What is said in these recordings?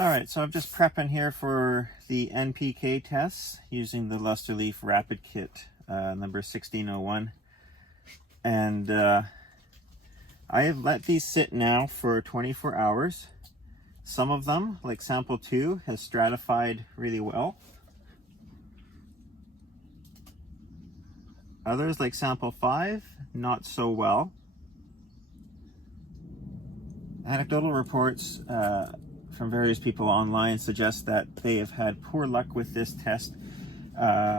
Alright, so I'm just prepping here for the NPK tests using the Luster Leaf Rapid Kit number 1601. And I have let these sit now for 24 hours. Some of them, like sample 2, has stratified really well. Others, like sample 5, not so well. Anecdotal reports from various people online suggest that they have had poor luck with this test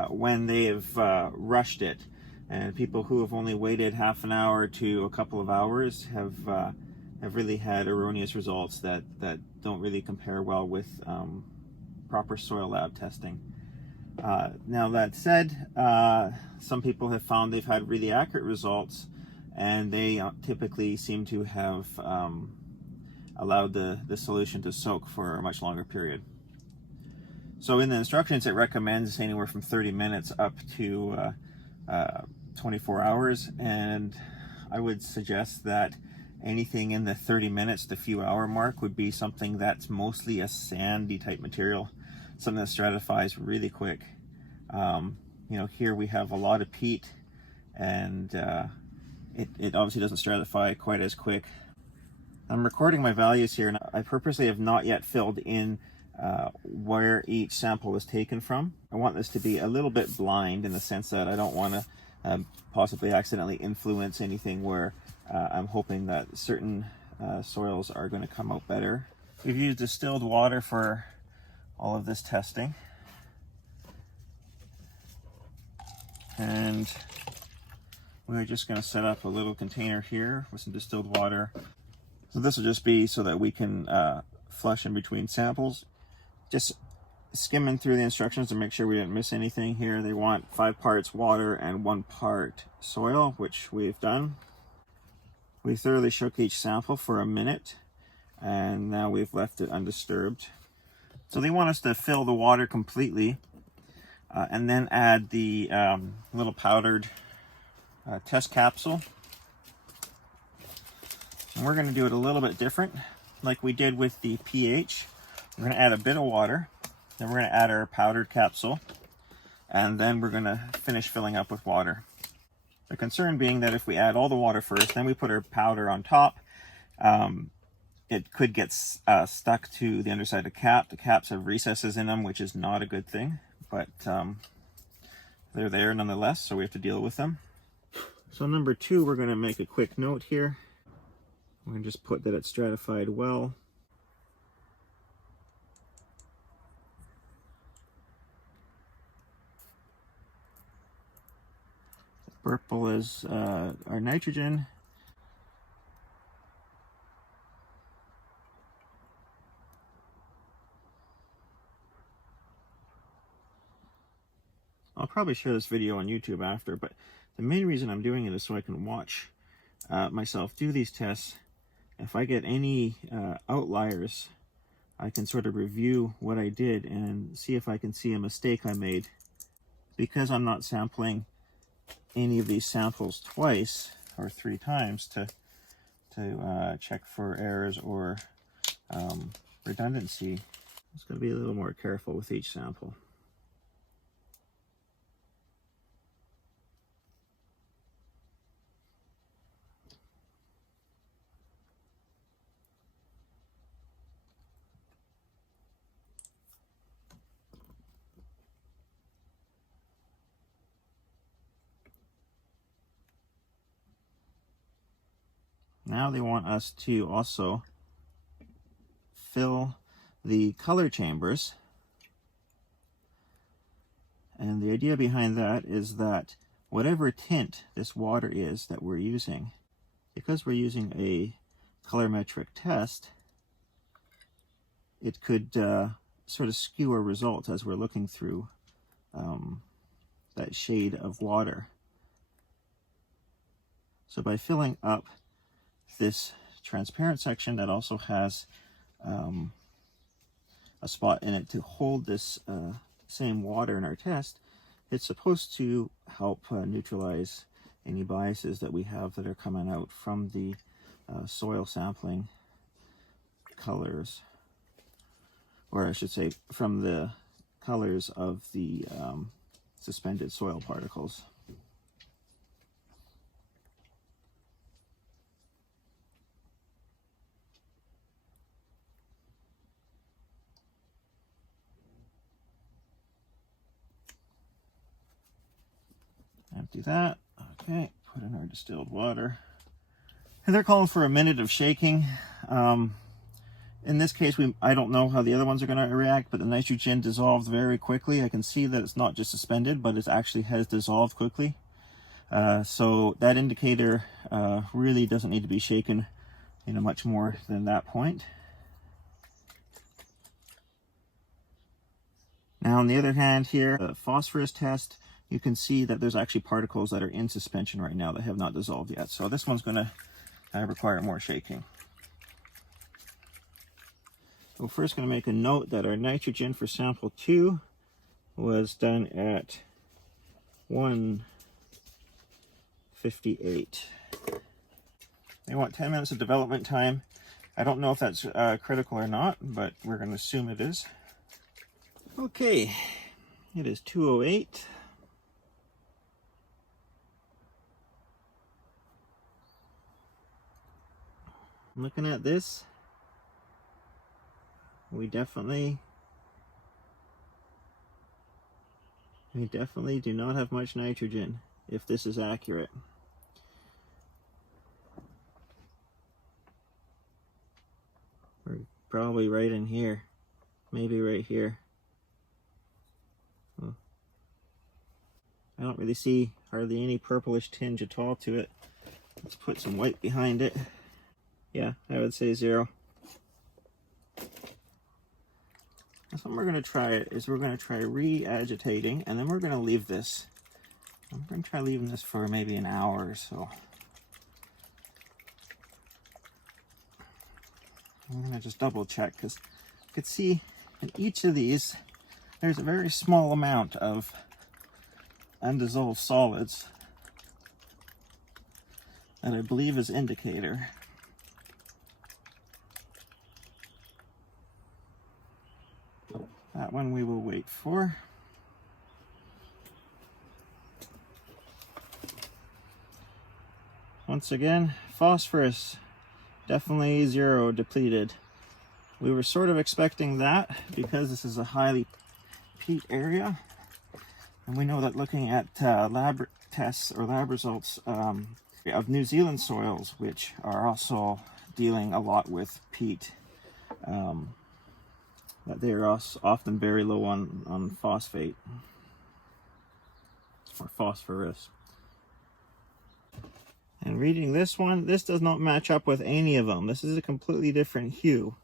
when they have rushed it, and people who have only waited half an hour to a couple of hours have really had erroneous results that don't really compare well with proper soil lab testing. Now that said, some people have found they've had really accurate results, and they typically seem to have allowed the solution to soak for a much longer period. So in the instructions it recommends anywhere from 30 minutes up to 24 hours, and I would suggest that anything in the 30 minutes to few hour mark would be something that's mostly a sandy type material, something that stratifies really quick. You know, here we have a lot of peat, and it obviously doesn't stratify quite as quick. I'm recording my values here, and I purposely have not yet filled in where each sample was taken from. I want this to be a little bit blind in the sense that I don't want to possibly accidentally influence anything where I'm hoping that certain soils are going to come out better. We've used distilled water for all of this testing, and we're just going to set up a little container here with some distilled water. So this will just be so that we can flush in between samples. Just skimming through the instructions to make sure we didn't miss anything here. They want 5 parts water and 1 part soil, which we've done. We thoroughly shook each sample for a minute, and now we've left it undisturbed. So they want us to fill the water completely and then add the little powdered test capsule. And we're going to do it a little bit different, like we did with the pH. We're going to add a bit of water, then we're going to add our powdered capsule, and then we're going to finish filling up with water. The concern being that if we add all the water first, then we put our powder on top, it could get stuck to the underside of the cap. The caps have recesses in them, which is not a good thing, but they're there nonetheless, so we have to deal with them. So number 2, we're going to make a quick note here. We're going to just put that it's stratified well. Purple is our nitrogen. I'll probably share this video on YouTube after, but the main reason I'm doing it is so I can watch myself do these tests. If I get any outliers, I can sort of review what I did and see if I can see a mistake I made. Because I'm not sampling any of these samples twice or 3 times to check for errors or redundancy, I'm just going to be a little more careful with each sample. Now they want us to also fill the color chambers. And the idea behind that is that whatever tint this water is that we're using, because we're using a colorimetric test, it could sort of skew our results as we're looking through that shade of water. So by filling up this transparent section that also has a spot in it to hold this same water in our test, it's supposed to help neutralize any biases that we have that are coming out from the soil sampling colors. or I should say from the colors of the suspended soil particles. Empty that. Okay, put in our distilled water. And they're calling for a minute of shaking. In this case, I don't know how the other ones are going to react, but the nitrogen dissolved very quickly. I can see that it's not just suspended, but it actually has dissolved quickly. So that indicator really doesn't need to be shaken, much more than that point. Now, on the other hand here, the phosphorus test, you can see that there's actually particles that are in suspension right now that have not dissolved yet. So this one's going to require more shaking. We're first going to make a note that our nitrogen for sample 2 was done at 158. They want 10 minutes of development time. I don't know if that's critical or not, but we're going to assume it is. Okay, it is 2:08. Looking at this, we definitely do not have much nitrogen, if this is accurate. We're probably right in here, maybe right here. I don't really see hardly any purplish tinge at all to it. Let's put some white behind it. Yeah, I would say 0. So what we're going to try is we're going to try re-agitating, and then we're going to leave this. I'm going to try leaving this for maybe an hour or so. I'm going to just double check, because you can see in each of these there's a very small amount of undissolved solids that I believe is indicator. That one we will wait for. Once again, phosphorus, definitely 0 depleted. We were sort of expecting that because this is a highly peat area. And we know that looking at lab tests or lab results of New Zealand soils, which are also dealing a lot with peat, that they are often very low on phosphate or phosphorus. And reading this one, this does not match up with any of them. This is a completely different hue.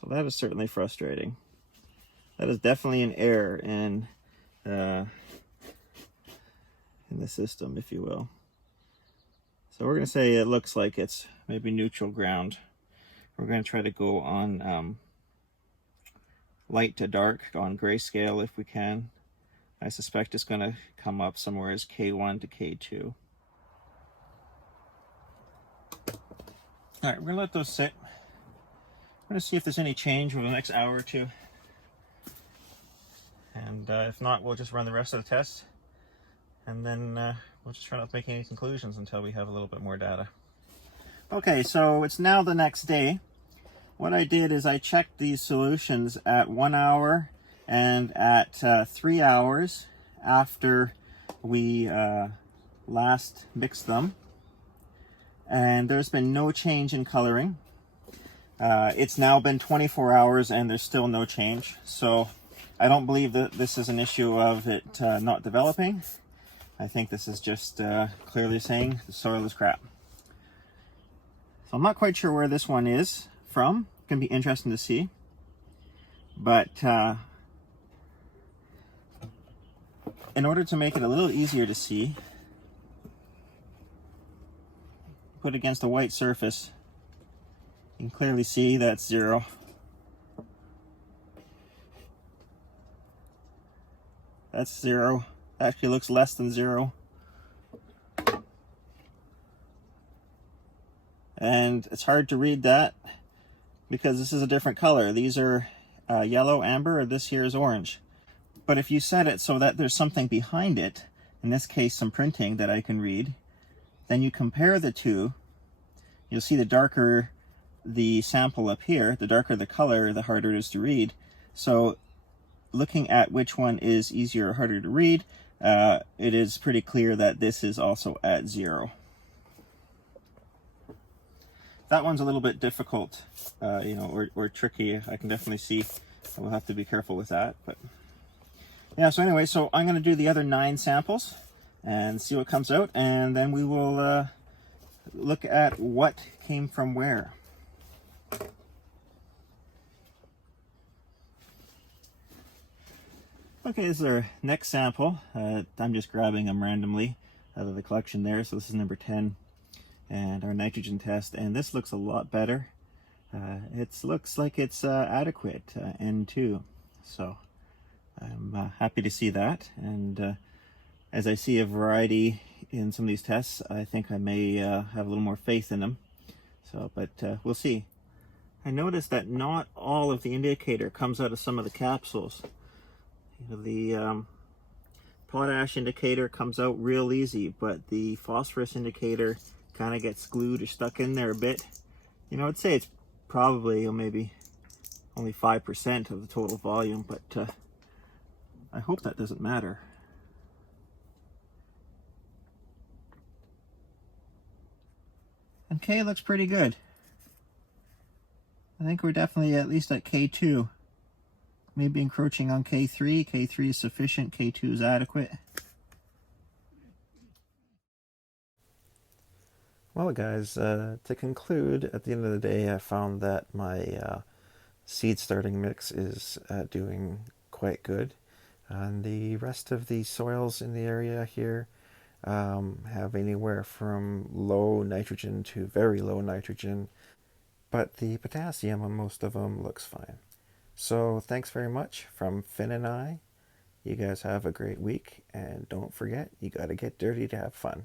So that is certainly frustrating. That is definitely an error in the system, if you will. So we're going to say it looks like it's maybe neutral ground. We're going to try to go on light to dark, on grayscale if we can. I suspect it's going to come up somewhere as K1 to K2. All right, we're going to let those sit. I'm going to see if there's any change over the next hour or two. And if not, we'll just run the rest of the tests. And then we'll just try not to make any conclusions until we have a little bit more data. Okay, so it's now the next day. What I did is I checked these solutions at 1 hour and at 3 hours after we last mixed them. And there's been no change in coloring. It's now been 24 hours and there's still no change. So I don't believe that this is an issue of it not developing. I think this is just clearly saying the soil is crap. So I'm not quite sure where this one is from. It can be interesting to see. But in order to make it a little easier to see, put against a white surface, you can clearly see that's 0. That's 0. Actually looks less than 0. and it's hard to read that because this is a different color. These are yellow, amber, or this here is orange. But if you set it so that there's something behind it, in this case some printing that I can read, then you compare the two, you'll see the darker the sample up here, the darker the color, the harder it is to read. So looking at which one is easier or harder to read, it is pretty clear that this is also at 0. That one's a little bit difficult, or tricky. I can definitely see we'll have to be careful with that. But yeah, so anyway, so I'm going to do the other 9 samples and see what comes out, and then we will look at what came from where. Okay, this is our next sample. I'm just grabbing them randomly out of the collection there. So this is number 10 and our nitrogen test, and this looks a lot better. It looks like it's adequate, N2. So I'm happy to see that. And as I see a variety in some of these tests, I think I may have a little more faith in them. So, but we'll see. I noticed that not all of the indicator comes out of some of the capsules. The potash indicator comes out real easy, but the phosphorus indicator kind of gets glued or stuck in there a bit. I'd say it's probably maybe only 5% of the total volume, but I hope that doesn't matter. And K looks pretty good. I think we're definitely at least at K2. Maybe encroaching on K3. K3 is sufficient, K2 is adequate. Well, guys, to conclude, at the end of the day, I found that my seed starting mix is doing quite good. And the rest of the soils in the area here have anywhere from low nitrogen to very low nitrogen, but the potassium on most of them looks fine. So thanks very much from Finn and I. You guys have a great week, and don't forget, you gotta get dirty to have fun.